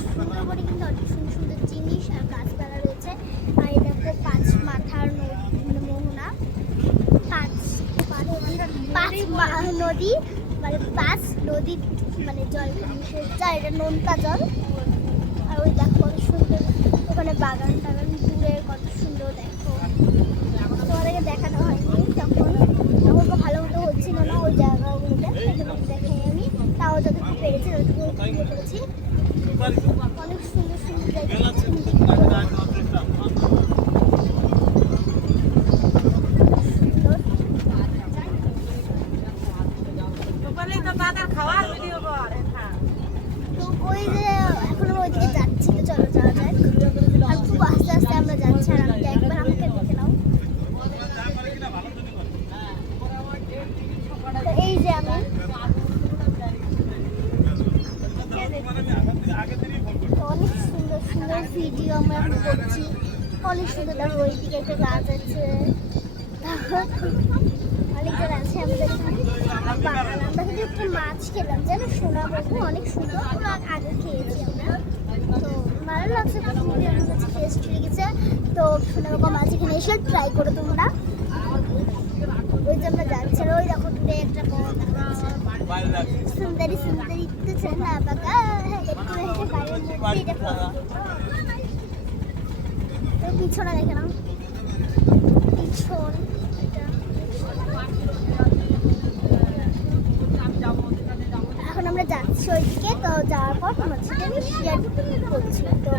সুন্দরবনে কিন্তু অনেক সুন্দর সুন্দর জিনিস আর গাছপালা রয়েছে। আর এটা দেখো পাঁচ মাথার মোহনা, নদী মানে পাঁচ নদী মানে জল যা এটা নোনতা জল। আর ওই দেখো কত সুন্দর ওখানে বাগান টাগান দূরে কত সুন্দর দেখো। তোমাদেরকে দেখানো হয়নি তখন ভালো মতো হচ্ছিল না ওই জায়গাগুলোতে, দেখাই আমি তাও যতটুকু পেরেছি ততটুকু করেছি। অনেক সুন্দর সুন্দর জায়গা। ওই যে এখন ওইদিকে যাচ্ছি, তো চলো যাওয়া যায়। আর খুব আস্তে আস্তে আমরা যাচ্ছি। আর আমি একবার আমাকে দেখে নাও। তো এই যে আমি অনেক সুন্দর সুন্দর ভিডিও আমরা এখন করছি। অনেক সুন্দর দেখো ওইদিকে একটা গাছ আছে, অনেকজন আছে আমাদের এখানে বাগান। আমরা কিন্তু একটা মাছ খেলাম জানো, সোনা বাবু অনেক সুন্দর, পুরো আগে খেয়েছি আমরা। তো ভালো লাগছে, আমার কাছে টেস্ট লেগেছে। তো সোনা বাবু মাছ এখানে এসে ট্রাই করো তোমরা। ওই যে আমরা যাচ্ছি, ওই দেখো দূরে একটা বড় দেখাচ্ছে সুন্দরী সুন্দরী না বাবা পিছনে দেখে নাও, পিছন এখন আমরা যাচ্ছি ওইদিকে। তো যাওয়ার পর তোমার সাথে আমি শেয়ার করছি। তো